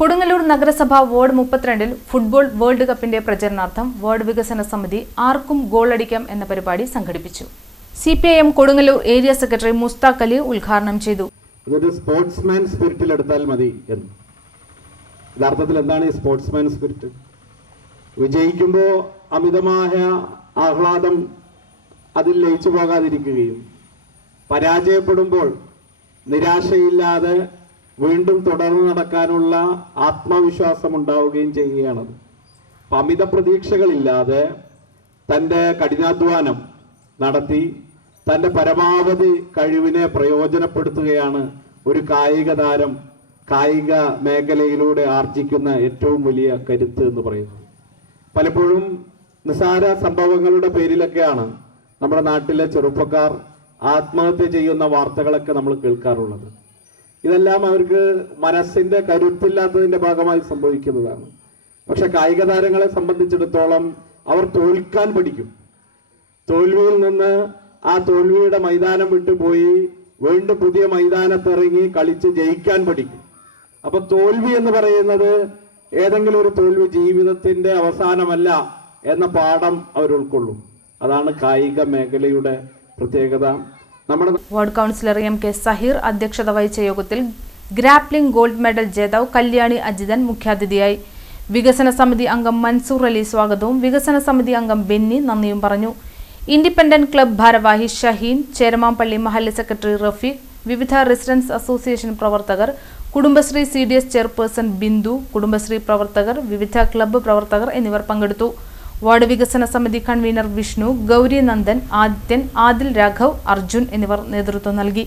കൊടുങ്ങല്ലൂർ നഗരസഭ ward 32-ൽ football world കപ്പിന്റെ പ്രചരണാർത്ഥം വാർഡ് വികസന സമിതി ആർക്കും ഗോളടിക്കാം എന്ന പരിപാടി സംഘടിപ്പിച്ചു. CPIM Kodungallur area secretary Mushtaq Ali ഉദ്ഘാടനം ചെയ്തു. ഇതൊരു സ്പോർട്സ്മാൻ സ്പിരിറ്റിൽ എടുത്താൽ മതി എന്ന്. യഥാർത്ഥത്തിൽ എന്താണ് ഈ സ്പോർട്സ്മാൻ സ്പിരിറ്റ്? വിജയിക്കുമ്പോൾ അമിതമായ ആഹ്ലാദം അതിൽ ലയിച്ചു പോകാതിരിക്കുകയും പരാജയപ്പെടുമ്പോൾ നിരാശയില്ലാതെ വീണ്ടും തുടർന്ന് നടക്കാനുള്ള ആത്മവിശ്വാസം ഉണ്ടാവുകയും ചെയ്യുകയാണത്. അമിത പ്രതീക്ഷകളില്ലാതെ തൻ്റെ കഠിനാധ്വാനം നടത്തി തൻ്റെ പരമാവധി കഴിവിനെ പ്രയോജനപ്പെടുത്തുകയാണ് ഒരു കായിക താരം കായിക മേഖലയിലൂടെ ആർജിക്കുന്ന ഏറ്റവും വലിയ കരുത്ത് എന്ന് പറയുന്നത്. പലപ്പോഴും നിസ്സാര സംഭവങ്ങളുടെ പേരിലൊക്കെയാണ് നമ്മുടെ നാട്ടിലെ ചെറുപ്പക്കാർ ആത്മഹത്യ ചെയ്യുന്ന വാർത്തകളൊക്കെ നമ്മൾ കേൾക്കാറുള്ളത്. ഇതെല്ലാം അവർക്ക് മനസ്സിന്റെ കരുത്തില്ലാത്തതിന്റെ ഭാഗമായി സംഭവിക്കുന്നതാണ്. പക്ഷെ കായിക താരങ്ങളെ സംബന്ധിച്ചിടത്തോളം അവർ തോൽക്കാൻ പഠിക്കും. തോൽവിയിൽ നിന്ന് ആ തോൽവിയുടെ മൈതാനം വിട്ടുപോയി വീണ്ടും പുതിയ മൈതാനത്തിറങ്ങി കളിച്ച് ജയിക്കാൻ പഠിക്കും. അപ്പൊ തോൽവി എന്ന് പറയുന്നത് ഏതെങ്കിലും ഒരു തോൽവി ജീവിതത്തിന്റെ അവസാനമല്ല എന്ന പാഠം അവർ ഉൾക്കൊള്ളും. അതാണ് കായിക മേഖലയുടെ പ്രത്യേകത. വാർഡ് കൗൺസിലർ MK സഹീർ അധ്യക്ഷത വഹിച്ച യോഗത്തിൽ ഗ്രാപ്ലിംഗ് ഗോൾഡ് മെഡൽ ജേതാവ് കല്യാണി അജിതൻ മുഖ്യാതിഥിയായി. വികസന സമിതി അംഗം മൻസൂർ അലി സ്വാഗതവും വികസന സമിതി അംഗം ബെന്നി നന്ദിയും പറഞ്ഞു. ഇൻഡിപെൻഡന്റ് ക്ലബ് ഭാരവാഹി ഷഹീൻ, ചേരമാംപള്ളി മഹല്ല് സെക്രട്ടറി റഫീഖ്, വിവിധ റെസിഡൻസ് അസോസിയേഷൻ പ്രവർത്തകർ, കുടുംബശ്രീ CDS ചെയർപേഴ്സൺ ബിന്ദു, കുടുംബശ്രീ പ്രവർത്തകർ, വിവിധ ക്ലബ്ബ് പ്രവർത്തകർ എന്നിവർ പങ്കെടുത്തു. വാർഡ് വികസന സമിതി കൺവീനർ വിഷ്ണു, ഗൗരി നന്ദൻ, ആദിത്യൻ, ആദിൽ രാഘവ്, അർജുൻ എന്നിവർ നേതൃത്വം നൽകി.